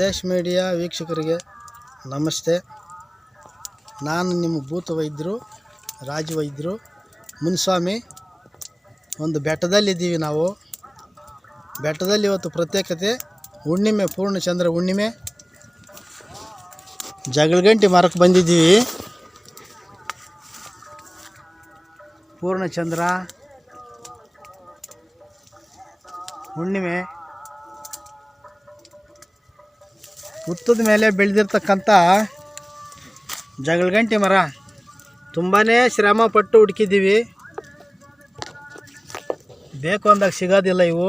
ದೇಶ್ ಮೀಡಿಯಾ ವೀಕ್ಷಕರಿಗೆ ನಮಸ್ತೆ. ನಾನು ನಿಮ್ಮ ಭೂತ ವೈದ್ಯರು, ರಾಜ ವೈದ್ಯರು, ಮುನ್ಸ್ವಾಮಿ. ಒಂದು ಬೆಟ್ಟದಲ್ಲಿದ್ದೀವಿ ನಾವು. ಬೆಟ್ಟದಲ್ಲಿ ಇವತ್ತು ಪ್ರತ್ಯೇಕತೆ, ಹುಣ್ಣಿಮೆ, ಪೂರ್ಣಚಂದ್ರ ಹುಣ್ಣಿಮೆ. ಜಗಳಗಂಟಿ ಮರಕ್ಕೆ ಬಂದಿದ್ದೀವಿ. ಪೂರ್ಣಚಂದ್ರ ಹುಣ್ಣಿಮೆ. ಹುತ್ತದ ಮೇಲೆ ಬೆಳೆದಿರ್ತಕ್ಕಂಥ ಜಗಳಗಂಟಿ ಮರ. ತುಂಬಾ ಶ್ರಮ ಪಟ್ಟು ಹುಡುಕಿದ್ದೀವಿ. ಬೇಕು ಅಂದಾಗ ಸಿಗೋದಿಲ್ಲ ಇವು.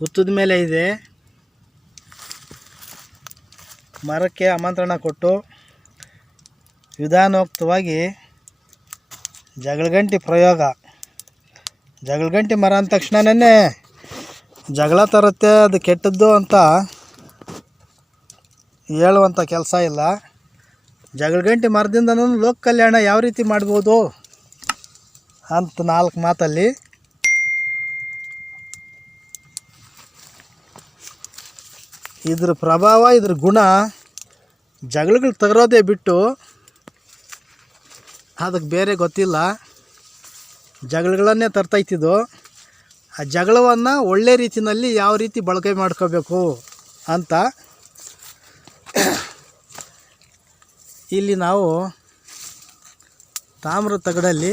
ಹುತ್ತದ ಮೇಲೆ ಇದೆ. ಮರಕ್ಕೆ ಆಮಂತ್ರಣ ಕೊಟ್ಟು ವಿಧಾನೋಕ್ತವಾಗಿ ಜಗಳಗಂಟಿ ಪ್ರಯೋಗ. ಜಗಳಗಂಟಿ ಮರ ಅಂದ ತಕ್ಷಣನೇ ಜಗಳ ತರುತ್ತೆ, ಅದು ಕೆಟ್ಟದ್ದು ಅಂತ ಹೇಳುವಂಥ ಕೆಲಸ ಇಲ್ಲ. ಜಗಳಗಂಟಿ ಮರದಿಂದನೂ ಲೋಕ ಕಲ್ಯಾಣ ಯಾವ ರೀತಿ ಮಾಡ್ಬೋದು ಅಂತ ನಾಲ್ಕು ಮಾತಲ್ಲಿ. ಇದ್ರ ಪ್ರಭಾವ, ಇದ್ರ ಗುಣ ಜಗಳಗಳು ತಗರೋದೇ ಬಿಟ್ಟು ಅದಕ್ಕೆ ಬೇರೆ ಗೊತ್ತಿಲ್ಲ. ಜಗಳಗಳನ್ನೇ ತರ್ತೈತಿದ್ದು ಆ ಜಗಳವನ್ನು ಒಳ್ಳೆ ರೀತಿಯಲ್ಲಿ ಯಾವ ರೀತಿ ಬಳಕೆ ಮಾಡ್ಕೋಬೇಕು ಅಂತ ಇಲ್ಲಿ ನಾವು ತಾಮ್ರ ತಗಡಲ್ಲಿ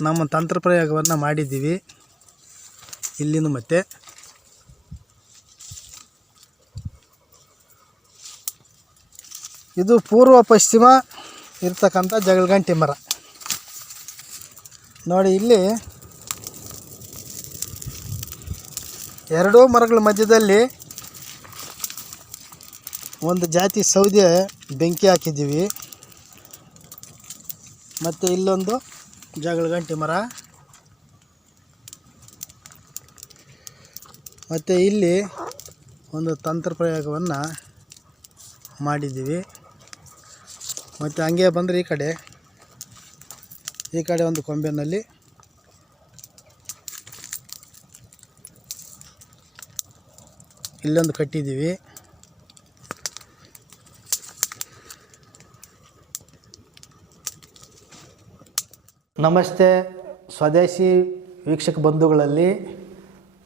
ನಮ್ಮ ತಂತ್ರ ಪ್ರಯೋಗವನ್ನು ಮಾಡಿದ್ದೀವಿ. ಇಲ್ಲಿನೂ ಮತ್ತೆ. ಇದು ಪೂರ್ವ ಪಶ್ಚಿಮ ಇರ್ತಕ್ಕಂಥ ಜಗಳಗಂಟಿ ಮರ. ನೋಡಿ ಇಲ್ಲಿ ಎರಡೂ ಮರಗಳ ಮಧ್ಯದಲ್ಲಿ ಒಂದು ಜಾತಿ ಸೌದೆ ಬೆಂಕಿ ಹಾಕಿದ್ದೀವಿ. ಮತ್ತು ಇಲ್ಲೊಂದು ಜಗಳ ಗಂಟೆ ಮರ. ಮತ್ತು ಇಲ್ಲಿ ಒಂದು ತಂತ್ರ ಪ್ರಯೋಗವನ್ನು ಮಾಡಿದ್ದೀವಿ. ಮತ್ತು ಹಂಗೆ ಬಂದರೆ ಈ ಕಡೆ ಈ ಕಡೆ ಒಂದು ಕೊಂಬೆನಲ್ಲಿ ಇಲ್ಲೊಂದು ಕಟ್ಟಿದ್ದೀವಿ. ನಮಸ್ತೆ ಸ್ವದೇಶಿ ವೀಕ್ಷಕ ಬಂಧುಗಳಲ್ಲಿ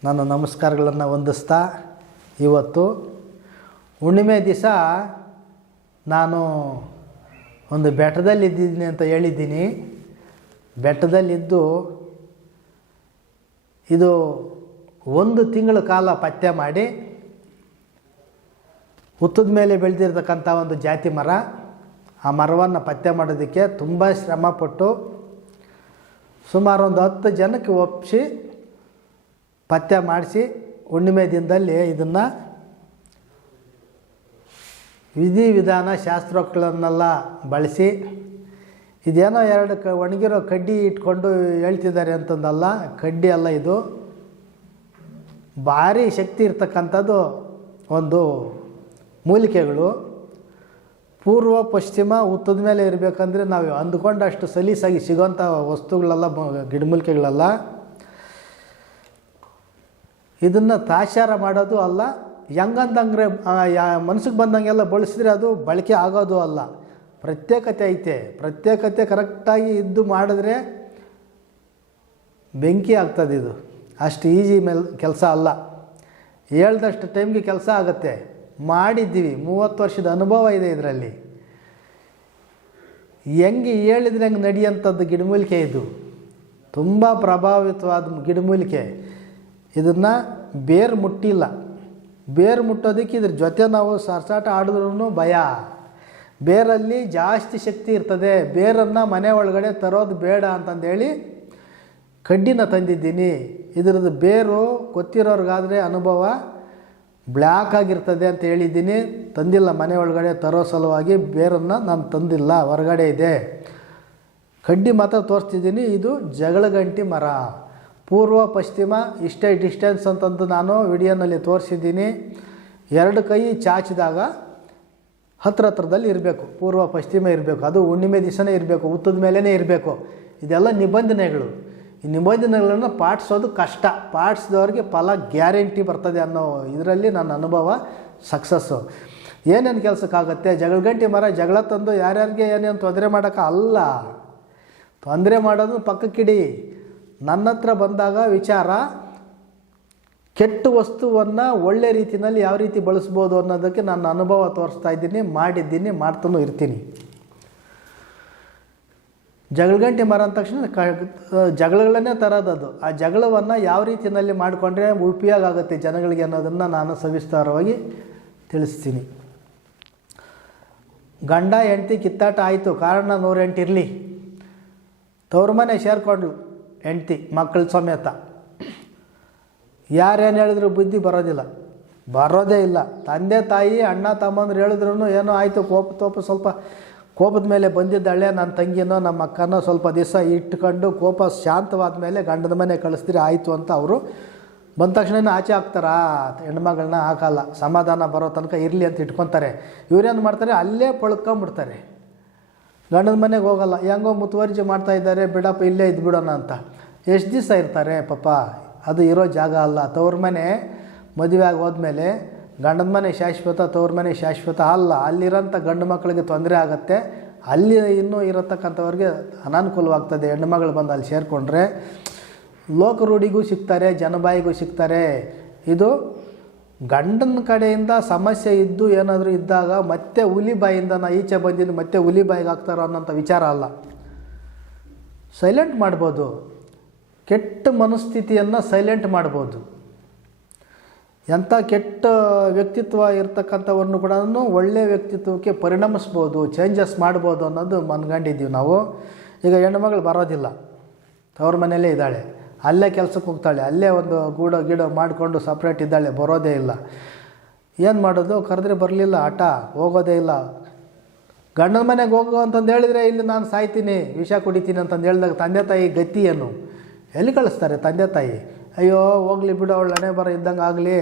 ನಾನು ನಮಸ್ಕಾರಗಳನ್ನು ಹೊಂದಿಸ್ತಾ ಇವತ್ತು ಹುಣ್ಣಿಮೆ ದಿವಸ ನಾನು ಒಂದು ಬೆಟ್ಟದಲ್ಲಿದ್ದೀನಿ ಅಂತ ಹೇಳಿದ್ದೀನಿ. ಬೆಟ್ಟದಲ್ಲಿದ್ದು ಇದು ಒಂದು ತಿಂಗಳ ಕಾಲ ಪತ್ತೆ ಮಾಡಿ ಹುತ್ತದ ಮೇಲೆ ಬೆಳೆದಿರ್ತಕ್ಕಂಥ ಒಂದು ಜಾತಿ ಮರ. ಆ ಮರವನ್ನು ಪತ್ತೆ ಮಾಡೋದಕ್ಕೆ ತುಂಬ ಶ್ರಮಪಟ್ಟು ಸುಮಾರು ಒಂದು ಹತ್ತು ಜನಕ್ಕೆ ಒಪ್ಪಿಸಿ ಪತ್ತೆ ಮಾಡಿಸಿ ಹುಣ್ಣಿಮೆ ದಿನದಲ್ಲಿ ಇದನ್ನು ವಿಧಿ ವಿಧಾನ ಶಾಸ್ತ್ರಗಳನ್ನೆಲ್ಲ ಬಳಸಿ, ಇದೇನೋ ಎರಡು ಕ, ಒಣಗಿರೋ ಕಡ್ಡಿ ಇಟ್ಕೊಂಡು ಹೇಳ್ತಿದ್ದಾರೆ ಅಂತಂದಲ್ಲ, ಕಡ್ಡಿ ಅಲ್ಲ ಇದು. ಭಾರಿ ಶಕ್ತಿ ಇರ್ತಕ್ಕಂಥದ್ದು ಒಂದು ಮೂಲಿಕೆಗಳು. ಪೂರ್ವ, ಪಶ್ಚಿಮ ಉತ್ತದ ಮೇಲೆ ಇರಬೇಕಂದ್ರೆ ನಾವು ಅಂದ್ಕೊಂಡಷ್ಟು ಸಲೀಸಾಗಿ ಸಿಗೋಂಥ ವಸ್ತುಗಳೆಲ್ಲ ಗಿಡಮೂಲಿಕೆಗಳಲ್ಲ. ಇದನ್ನು ತಾಚಾರ ಮಾಡೋದು ಅಲ್ಲ. ಹೆಂಗಂತಂದ್ರೆ ಮನಸ್ಸಿಗೆ ಬಂದಂಗೆಲ್ಲ ಬಳಸಿದ್ರೆ ಅದು ಬಳಕೆ ಆಗೋದು ಅಲ್ಲ. ಪ್ರತ್ಯೇಕತೆ ಐತೆ. ಪ್ರತ್ಯೇಕತೆ ಕರೆಕ್ಟಾಗಿ ಇದ್ದು ಮಾಡಿದ್ರೆ ಬೆಂಕಿ ಆಗ್ತದೆ ಇದು. ಅಷ್ಟು ಈಜಿ ಮೇಲೆ ಕೆಲಸ ಅಲ್ಲ. ಹೇಳ್ದಷ್ಟು ಟೈಮ್ಗೆ ಕೆಲಸ ಆಗುತ್ತೆ. ಮಾಡಿದ್ದೀವಿ. ಮೂವತ್ತು ವರ್ಷದ ಅನುಭವ ಇದೆ ಇದರಲ್ಲಿ. ಹೆಂಗೆ ಹೇಳಿದ್ರೆ ಹೆಂಗೆ ನಡೆಯುವಂಥದ್ದು ಗಿಡಮೂಲಿಕೆ ಇದು. ತುಂಬ ಪ್ರಭಾವಿತವಾದ ಗಿಡಮೂಲಿಕೆ. ಇದನ್ನು ಬೇರು ಮುಟ್ಟಿಲ್ಲ. ಬೇರು ಮುಟ್ಟೋದಕ್ಕೆ ಇದ್ರ ಜೊತೆ ನಾವು ಸರ್ಸಾಟ ಆಡಿದ್ರೂ ಭಯ. ಬೇರಲ್ಲಿ ಜಾಸ್ತಿ ಶಕ್ತಿ ಇರ್ತದೆ. ಬೇರನ್ನು ಮನೆ ಒಳಗಡೆ ತರೋದು ಬೇಡ ಅಂತಂದೇಳಿ ಕಡ್ಡಿನ ತಂದಿದ್ದೀನಿ. ಇದರದ್ದು ಬೇರು ಗೊತ್ತಿರೋರ್ಗಾದರೆ ಅನುಭವ ಬ್ಲ್ಯಾಕ್ ಆಗಿರ್ತದೆ ಅಂತ ಹೇಳಿದ್ದೀನಿ. ತಂದಿಲ್ಲ, ಮನೆ ಒಳಗಡೆ ತರೋ ಸಲುವಾಗಿ ಬೇರನ್ನು ನಾನು ತಂದಿಲ್ಲ, ಹೊರಗಡೆ ಇದೆ. ಕಡ್ಡಿ ಮಾತ್ರ ತೋರಿಸ್ತಿದ್ದೀನಿ, ಇದು ಜಗಳಗಂಟಿ ಮರ. ಪೂರ್ವ, ಪಶ್ಚಿಮ, ಇಷ್ಟೇ ಡಿಸ್ಟೆನ್ಸ್ ಅಂತಂದು ನಾನು ವಿಡಿಯೋನಲ್ಲಿ ತೋರಿಸಿದ್ದೀನಿ. ಎರಡು ಕೈ ಚಾಚಿದಾಗ ಹತ್ರ ಹತ್ರದಲ್ಲಿ ಇರಬೇಕು, ಪೂರ್ವ, ಪಶ್ಚಿಮ ಇರಬೇಕು, ಅದು ಹುಣ್ಣಿಮೆ ದಿವಸನೇ ಇರಬೇಕು, ಉತ್ತದ ಮೇಲೇ ಇರಬೇಕು. ಇದೆಲ್ಲ ನಿಬಂಧನೆಗಳು. ಈ ನಿಬಂಧನೆಗಳನ್ನು ಪಾಠಿಸೋದು ಕಷ್ಟ. ಪಾಠಿಸಿದವ್ರಿಗೆ ಫಲ ಗ್ಯಾರಂಟಿ ಬರ್ತದೆ ಅನ್ನೋ ಇದರಲ್ಲಿ ನನ್ನ ಅನುಭವ ಸಕ್ಸಸ್ಸು ಏನೇನು ಕೆಲಸಕ್ಕಾಗತ್ತೆ? ಜಗಳ ಗಂಟೆ ಮರ, ಜಗಳ ತಂದು ಯಾರ್ಯಾರಿಗೆ ಏನೇನು ತೊಂದರೆ ಮಾಡೋಕೆ ಅಲ್ಲ. ತೊಂದರೆ ಮಾಡೋದು ಪಕ್ಕಕ್ಕಿಡಿ. ನನ್ನ ಹತ್ರ ಬಂದಾಗ ವಿಚಾರ, ಕೆಟ್ಟ ವಸ್ತುವನ್ನು ಒಳ್ಳೆ ರೀತಿಯಲ್ಲಿ ಯಾವ ರೀತಿ ಬಳಸ್ಬೋದು ಅನ್ನೋದಕ್ಕೆ ನನ್ನ ಅನುಭವ ತೋರಿಸ್ತಾ ಇದ್ದೀನಿ, ಮಾಡಿದ್ದೀನಿ, ಮಾಡ್ತಾನೂ ಇರ್ತೀನಿ. ಜಗಳಗಂಟೆ ಮರ ಅಂದ ತಕ್ಷಣ ಕ ಜಗಳಗಳನ್ನೇ ತರೋದದು ಆ ಜಗಳವನ್ನು ಯಾವ ರೀತಿಯಲ್ಲಿ ಮಾಡಿಕೊಂಡ್ರೆ ಉಪಯೋಗ ಜನಗಳಿಗೆ ಅನ್ನೋದನ್ನು ನಾನು ಸವಿಸ್ತಾರವಾಗಿ ತಿಳಿಸ್ತೀನಿ. ಗಂಡ, ಹೆಂಡತಿ ಕಿತ್ತಾಟ ಆಯಿತು, ಕಾರಣ ನೂರೆಂಟು ಇರಲಿ. ತವ್ರ ಮನೆ ಸೇರಿಕೊಂಡ್ರು ಹೆಂಡತಿ ಮಕ್ಕಳ ಸಮೇತ. ಯಾರೇನು ಹೇಳಿದ್ರು ಬುದ್ಧಿ ಬರೋದಿಲ್ಲ. ಬರೋದೇ ಇಲ್ಲ. ತಂದೆ, ತಾಯಿ, ಅಣ್ಣ, ತಮ್ಮಂದ್ರು ಹೇಳಿದ್ರು ಏನೋ ಆಯಿತು, ಕೋಪ, ತೋಪ ಸ್ವಲ್ಪ ಕೋಪದ ಮೇಲೆ ಬಂದಿದ್ದಾಳೆ, ನನ್ನ ತಂಗಿನೋ, ನಮ್ಮ ಅಕ್ಕನೋ ಸ್ವಲ್ಪ ದಿವಸ ಇಟ್ಕೊಂಡು ಕೋಪ ಶಾಂತವಾದ ಮೇಲೆ ಗಂಡದ ಮನೆ ಕಳಿಸ್ತೀರಿ, ಆಯಿತು ಅಂತ ಅವರು ಬಂದ ತಕ್ಷಣ ಆಚೆ ಹಾಕ್ತಾರಾ? ಹೆಣ್ಮಗಳನ್ನ ಹಾಕಲ್ಲ, ಸಮಾಧಾನ ಬರೋ ತನಕ ಇರಲಿ ಅಂತ ಇಟ್ಕೊತಾರೆ. ಇವರೇನು ಮಾಡ್ತಾರೆ, ಅಲ್ಲೇ ಪಳ್ಕೊಂಬಿಡ್ತಾರೆ. ಗಂಡನ ಮನೆಗೆ ಹೋಗಲ್ಲ, ಹೆಂಗೋ ಮುತುವರ್ಜಿ ಮಾಡ್ತಾ ಇದ್ದಾರೆ, ಬಿಡಪ್ಪ, ಇಲ್ಲೇ ಇದ್ಬಿಡೋಣ ಅಂತ. ಎಷ್ಟು ದಿವಸ ಇರ್ತಾರೆ, ಪಾಪ, ಅದು ಇರೋ ಜಾಗ ಅಲ್ಲ. ತವ್ರ ಮನೆ ಮದುವೆ ಆಗಿ ಹೋದ್ಮೇಲೆ ಗಂಡನ ಮನೆ ಶಾಶ್ವತ, ತವ್ರ ಮನೆ ಶಾಶ್ವತ ಅಲ್ಲ. ಅಲ್ಲಿರೋಂಥ ಗಂಡು ಮಕ್ಕಳಿಗೆ ತೊಂದರೆ ಆಗುತ್ತೆ. ಅಲ್ಲಿ ಇನ್ನೂ ಇರತಕ್ಕಂಥವ್ರಿಗೆ ಅನಾನುಕೂಲವಾಗ್ತದೆ. ಹೆಣ್ಣು ಮಗಳು ಬಂದು ಅಲ್ಲಿ ಸೇರಿಕೊಂಡ್ರೆ ಲೋಕರೂಢಿಗೂ ಸಿಗ್ತಾರೆ, ಜನಬಾಯಿಗೂ ಸಿಗ್ತಾರೆ. ಇದು ಗಂಡನ ಕಡೆಯಿಂದ ಸಮಸ್ಯೆ ಇದ್ದು ಏನಾದರೂ ಇದ್ದಾಗ ಮತ್ತೆ ಹುಲಿ ಬಾಯಿಂದ ನಾ ಈಚೆ ಬಂದಿದ್ದು ಮತ್ತೆ ಹುಲಿ ಬಾಯಿಗೆ ಹಾಕ್ತಾರೋ ಅನ್ನೋಂಥ ವಿಚಾರ ಅಲ್ಲ. ಸೈಲೆಂಟ್ ಮಾಡ್ಬೋದು. ಕೆಟ್ಟ ಮನಸ್ಥಿತಿಯನ್ನು ಸೈಲೆಂಟ್ ಮಾಡ್ಬೋದು. ಎಂಥ ಕೆಟ್ಟ ವ್ಯಕ್ತಿತ್ವ ಇರ್ತಕ್ಕಂಥವ್ರನ್ನು ಕೂಡ ಒಳ್ಳೆಯ ವ್ಯಕ್ತಿತ್ವಕ್ಕೆ ಪರಿಣಮಿಸ್ಬೋದು ಚೇಂಜಸ್ ಮಾಡ್ಬೋದು ಅನ್ನೋದು ಮನ್ಗಂಡಿದ್ದೀವಿ ನಾವು. ಈಗ ಹೆಣ್ಮಗಳು ಬರೋದಿಲ್ಲ. ತವ್ರ ಮನೆಯಲ್ಲೇ ಇದ್ದಾಳೆ. ಅಲ್ಲೇ ಕೆಲಸಕ್ಕೆ ಹೋಗ್ತಾಳೆ. ಅಲ್ಲೇ ಒಂದು ಗೂಡೋ ಗೀಡೋ ಮಾಡಿಕೊಂಡು ಸಪ್ರೇಟ್ ಇದ್ದಾಳೆ. ಬರೋದೇ ಇಲ್ಲ. ಏನು ಮಾಡೋದು? ಕರೆದ್ರೆ ಬರಲಿಲ್ಲ. ಆಟ ಹೋಗೋದೇ ಇಲ್ಲ. ಗಂಡನ ಮನೆಗೆ ಹೋಗು ಅಂತಂದು ಹೇಳಿದರೆ ಇಲ್ಲಿ ನಾನು ಸಾಯ್ತೀನಿ, ವಿಷ ಕುಡಿತೀನಿ ಅಂತಂದು ಹೇಳಿದಾಗ ತಂದೆ ತಾಯಿ ಗತಿ ಏನು? ಎಲ್ಲಿ ಕಳಿಸ್ತಾರೆ ತಂದೆ ತಾಯಿ? ಅಯ್ಯೋ, ಹೋಗ್ಲಿ ಬಿಡು ಅವಳು ಹಣೆ ಬರ ಇದ್ದಂಗೆ ಆಗಲಿ.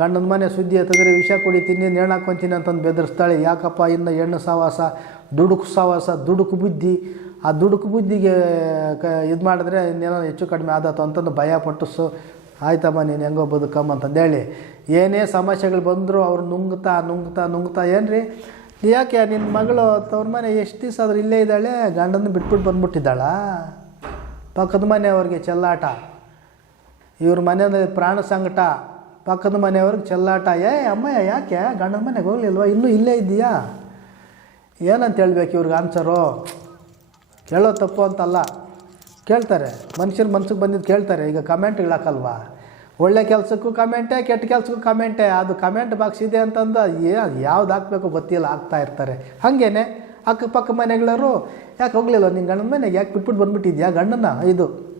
ಗಂಡನ ಮನೆ ಸುದ್ದಿ ಎತ್ತಿದ್ರೆ ವಿಷ ತಿನ್ನಿ ನೇಣು ಅಂತಂದು ಬೆದರಿಸ್ತಾಳೆ. ಯಾಕಪ್ಪ ಇನ್ನು ಹೆಣ್ಣು ಸಾವಾಸ, ದುಡುಕು ಸಾವಾಸ, ದುಡುಕು ಬುದ್ಧಿ? ಆ ದುಡುಕು ಬುದ್ಧಿಗೆ ಕ ಇದು ಮಾಡಿದ್ರೆ ಇನ್ನೇನೋ ಹೆಚ್ಚು ಕಡಿಮೆ ಆದತ್ತು ಅಂತಂದು ಭಯಪಟ್ಟು ಸೊ ಆಯ್ತಮ್ಮ, ನೀನು ಹೆಂಗೋ ಬದುಕಮ್ಮ ಅಂತಂದೇಳಿ ಏನೇ ಸಮಸ್ಯೆಗಳು ಬಂದರೂ ಅವ್ರು ನುಂಗ್ತಾ ನುಂಗ್ತಾ ನುಂಗ್ತಾ ಏನು ರೀ ಯಾಕೆ ನಿನ್ನ ಮಗಳು ತವ್ರ ಮನೆ ಎಷ್ಟು ದಿವಸ ಆದ್ರೂ ಇಲ್ಲೇ ಇದ್ದಾಳೆ? ಗಂಡನ ಬಿಟ್ಬಿಟ್ಟು ಬಂದ್ಬಿಟ್ಟಿದ್ದಾಳ? ಪಕ್ಕದ ಮನೆಯವ್ರಿಗೆ ಚೆಲ್ಲಾಟ. ಇವ್ರ ಮನೆಯಲ್ಲಿ ಪ್ರಾಣ ಸಂಕಟ, ಪಕ್ಕದ ಮನೆಯವ್ರಿಗೆ ಚೆಲ್ಲಾಟ. ಏ, ಅಮ್ಮಯ್ಯ, ಯಾಕೆ? ಗಂಡನ ಮನೆಗೆ ಹೋಗ್ಲಿಲ್ವಾ? ಇನ್ನೂ ಇಲ್ಲೇ ಇದ್ದೀಯಾ? ಏನಂತ ಹೇಳ್ಬೇಕು ಇವ್ರಿಗೆ ಆನ್ಸರು? ಕೇಳೋ ತಪ್ಪು ಅಂತಲ್ಲ. ಕೇಳ್ತಾರೆ. ಮನುಷ್ಯನ ಮನ್ಸಿಗೆ ಬಂದಿದ್ದು ಕೇಳ್ತಾರೆ. ಈಗ ಕಮೆಂಟ್ ಹಾಕಲ್ವಾ ಒಳ್ಳೆ ಕೆಲಸಕ್ಕೂ ಕಮೆಂಟೇ ಕೆಟ್ಟ ಕೆಲಸಕ್ಕೂ ಕಮೆಂಟೇ ಅದು ಕಮೆಂಟ್ ಬಾಕ್ಸ್ ಇದೆ ಅಂತಂದು ಏ, ಯಾವ್ದು ಹಾಕ್ಬೇಕು ಗೊತ್ತಿಲ್ಲ, ಹಾಕ್ತಾ ಇರ್ತಾರೆ. ಹಾಗೇನೆ ಅಕ್ಕಪಕ್ಕ ಮನೆಗಳವರು, ಯಾಕೆ ಹೋಗ್ಲಿಲ್ಲ ನಿನ್ನ ಗಂಡನ ಮನೆಗೆ ಯಾಕೆ ಬಿಟ್ಬಿಟ್ಟು ಬಂದ್ಬಿಟ್ಟಿದ್ಯಾ ಗಂಡನ? ಇದು.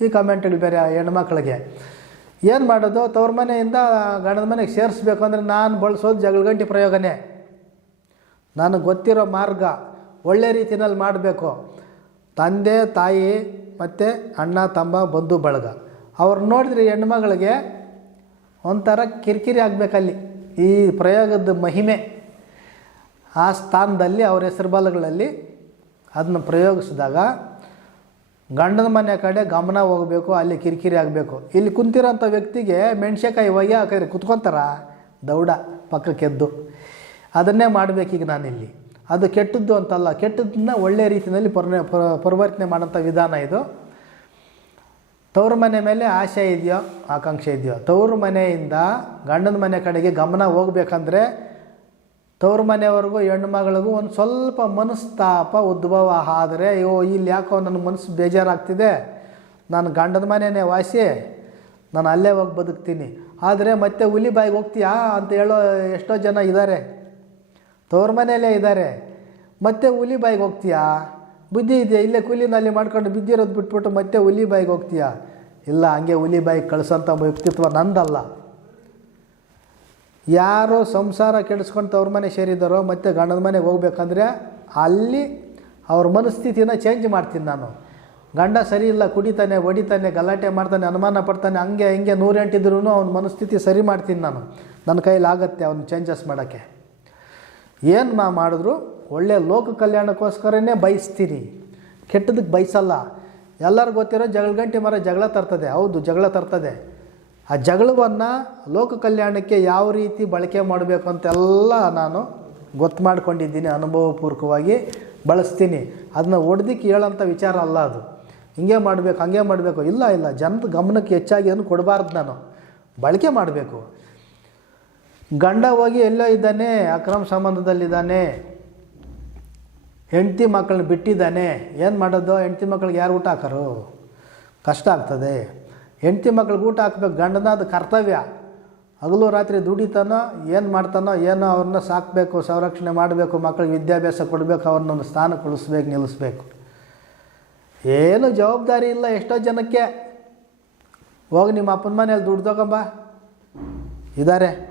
ಈ ಕಮೆಂಟ್ಗಳು ಬೇರೆ ಹೆಣ್ಮಕ್ಳಿಗೆ. ಏನು ಮಾಡೋದು? ತವ್ರ ಮನೆಯಿಂದ ಗಂಡನ ಮನೆಗೆ ಸೇರಿಸ್ಬೇಕು ಅಂದರೆ ನಾನು ಬಳಸೋದು ಜಗಳಗಂಟಿ ಪ್ರಯೋಗನೇ. ನನಗೆ ಗೊತ್ತಿರೋ ಮಾರ್ಗ ಒಳ್ಳೆ ರೀತಿಯಲ್ಲಿ ಮಾಡಬೇಕು. ತಂದೆ, ತಾಯಿ ಮತ್ತು ಅಣ್ಣ, ತಮ್ಮ, ಬಂಧು, ಬಳಗ. ಅವ್ರು ನೋಡಿದ್ರೆ ಹೆಣ್ಮಗಳಿಗೆ ಒಂಥರ ಕಿರಿಕಿರಿ ಆಗಬೇಕಲ್ಲಿ ಈ ಪ್ರಯೋಗದ ಮಹಿಮೆ. ಆ ಸ್ಥಾನದಲ್ಲಿ ಅವ್ರ ಹೆಸರು ಬಲಗಳಲ್ಲಿ ಅದನ್ನು ಪ್ರಯೋಗಿಸಿದಾಗ ಗಂಡನ ಮನೆ ಕಡೆ ಗಮನ ಹೋಗಬೇಕು, ಅಲ್ಲಿ ಕಿರಿಕಿರಿ ಆಗಬೇಕು. ಇಲ್ಲಿ ಕುಂತಿರೋಂಥ ವ್ಯಕ್ತಿಗೆ ಮೆಣ್ಸಿನ್ಕಾಯಿ ಒಯ್ಯ ಹಾಕಿದ್ರೆ ಕುತ್ಕೊತಾರ? ದೌಡ ಪಕ್ಕಕ್ಕೆದ್ದು ಅದನ್ನೇ ಮಾಡಬೇಕೀಗ ನಾನಿಲ್ಲಿ. ಅದು ಕೆಟ್ಟದ್ದು ಅಂತಲ್ಲ, ಕೆಟ್ಟದ್ದನ್ನ ಒಳ್ಳೆ ರೀತಿಯಲ್ಲಿ ಪರ್ನ ಪ- ಪರಿವರ್ತನೆ ಮಾಡೋಂಥ ವಿಧಾನ ಇದು. ತವ್ರ ಮನೆ ಮೇಲೆ ಆಸೆ ಇದೆಯೋ, ಆಕಾಂಕ್ಷೆ ಇದೆಯೋ. ತವ್ರ ಮನೆಯಿಂದ ಗಂಡನ ಮನೆ ಕಡೆಗೆ ಗಮನ ಹೋಗ್ಬೇಕಂದ್ರೆ ತವ್ರ ಮನೆಯವ್ರಿಗೂ ಹೆಣ್ಣು ಮಗಳಿಗೂ ಒಂದು ಸ್ವಲ್ಪ ಮನಸ್ತಾಪ, ಉದ್ಭವ ಆದರೆ, ಅಯ್ಯೋ, ಇಲ್ಲಿ ಯಾಕೋ ನನ್ನ ಮನಸ್ಸು ಬೇಜಾರಾಗ್ತಿದೆ. ನಾನು ಗಂಡನ ಮನೆಯೇ ವಾಸಿ, ನಾನು ಅಲ್ಲೇ ಹೋಗಿ ಬದುಕ್ತೀನಿ. ಆದರೆ ಮತ್ತೆ ಹುಲಿ ಬಾಯಿಗೆ ಹೋಗ್ತೀಯಾ ಅಂತ ಹೇಳೋ ಎಷ್ಟೋ ಜನ ಇದ್ದಾರೆ ತವ್ರ ಮನೆಯಲ್ಲೇ ಇದ್ದಾರೆ ಮತ್ತೆ ಹುಲಿ ಬಾಯಿಗೆ ಹೋಗ್ತೀಯಾ? ಬುದ್ಧಿ ಇದೆಯಾ? ಇಲ್ಲೇ ಕೂಲಿನಲ್ಲಿ ಮಾಡ್ಕೊಂಡು ಬಿದ್ದಿರೋದು ಬಿಟ್ಬಿಟ್ಟು ಮತ್ತೆ ಹುಲಿ ಬಾಯಿಗೆ ಹೋಗ್ತೀಯಾ? ಇಲ್ಲ, ಹಂಗೆ ಹುಲಿ ಬಾಯಿಗೆ ಕಳಿಸೋಂಥ ವ್ಯಕ್ತಿತ್ವ ನಂದಲ್ಲ. ಯಾರು ಸಂಸಾರ ಕೆಡಿಸ್ಕೊಂಡು ತವ್ರ ಮನೆ ಸೇರಿದ್ದಾರೋ ಮತ್ತು ಗಂಡನ ಮನೆಗೆ ಹೋಗ್ಬೇಕಂದ್ರೆ ಅಲ್ಲಿ ಅವ್ರ ಮನಸ್ಥಿತಿನ ಚೇಂಜ್ ಮಾಡ್ತೀನಿ ನಾನು. ಗಂಡ ಸರಿ ಇಲ್ಲ, ಕುಡಿತಾನೆ, ಹೊಡಿತಾನೆ, ಗಲಾಟೆ ಮಾಡ್ತಾನೆ, ಅನುಮಾನ ಪಡ್ತಾನೆ, ಹಂಗೆ, ಹಿಂಗೆ ನೂರೆಂಟಿದ್ರೂ ಅವ್ನ ಮನಸ್ಥಿತಿ ಸರಿ ಮಾಡ್ತೀನಿ ನಾನು. ನನ್ನ ಕೈಲಿ ಆಗತ್ತೆ ಅವ್ನ ಚೇಂಜಸ್ ಮಾಡೋಕ್ಕೆ. ಏನು ಮಾ ಮಾಡಿದ್ರು? ಒಳ್ಳೆ ಲೋಕ ಕಲ್ಯಾಣಕ್ಕೋಸ್ಕರನೇ ಬಯಸ್ತೀನಿ. ಕೆಟ್ಟದಕ್ಕೆ ಬಯಸಲ್ಲ. ಎಲ್ಲರಿಗೂ ಗೊತ್ತಿರೋ ಜಗಳ ಗಂಟೆ ಮರ ಜಗಳ ತರ್ತದೆ. ಹೌದು, ಜಗಳ ತರ್ತದೆ. ಆ ಜಗಳವನ್ನು ಲೋಕ ಕಲ್ಯಾಣಕ್ಕೆ ಯಾವ ರೀತಿ ಬಳಕೆ ಮಾಡಬೇಕು ಅಂತೆಲ್ಲ ನಾನು ಗೊತ್ತು ಮಾಡ್ಕೊಂಡಿದ್ದೀನಿ ಅನುಭವಪೂರ್ವಕವಾಗಿ. ಬಳಸ್ತೀನಿ. ಅದನ್ನ ಒಡ್ದಿಕ್ಕೆ ಹೇಳೋಂಥ ವಿಚಾರ ಅಲ್ಲ ಅದು. ಹಿಂಗೆ ಮಾಡಬೇಕು, ಹಂಗೆ ಮಾಡಬೇಕು. ಇಲ್ಲ ಇಲ್ಲ. ಜನದ ಗಮನಕ್ಕೆ ಹೆಚ್ಚಾಗಿ ಅದನ್ನು ಕೊಡಬಾರ್ದು ನಾನು. ಬಳಕೆ ಮಾಡಬೇಕು. ಗಂಡ ಹೋಗಿ ಎಲ್ಲೋ ಇದ್ದಾನೆ, ಅಕ್ರಮ ಸಂಬಂಧದಲ್ಲಿದ್ದಾನೆ, ಹೆಂಡತಿ ಮಕ್ಕಳನ್ನ ಬಿಟ್ಟಿದ್ದಾನೆ. ಏನು ಮಾಡೋದು? ಹೆಂಡತಿ ಮಕ್ಕಳಿಗೆ ಯಾರು ಊಟ ಹಾಕರು? ಕಷ್ಟ ಆಗ್ತದೆ. ಹೆಂಡತಿ ಮಕ್ಳಿಗೆ ಊಟ ಹಾಕ್ಬೇಕು ಗಂಡನ ಅದು ಕರ್ತವ್ಯ. ಹಗಲು ರಾತ್ರಿ ದುಡಿತಾನೋ, ಏನು ಮಾಡ್ತಾನೋ, ಏನೋ ಅವ್ರನ್ನ ಸಾಕಬೇಕು, ಸಂರಕ್ಷಣೆ ಮಾಡಬೇಕು, ಮಕ್ಳಿಗೆ ವಿದ್ಯಾಭ್ಯಾಸ ಕೊಡಬೇಕು, ಅವ್ರನ್ನೊಂದು ಸ್ಥಾನ ಕೊಡಿಸ್ಬೇಕು, ನಿಲ್ಲಿಸ್ಬೇಕು. ಏನು ಜವಾಬ್ದಾರಿ ಇಲ್ಲ ಎಷ್ಟೋ ಜನಕ್ಕೆ. ಹೋಗಿ ನಿಮ್ಮ ಅಪ್ಪನ ಮನೇಲಿ ದುಡ್ಡು ತಗೊಂಬ. ಇದ್ದಾರೆ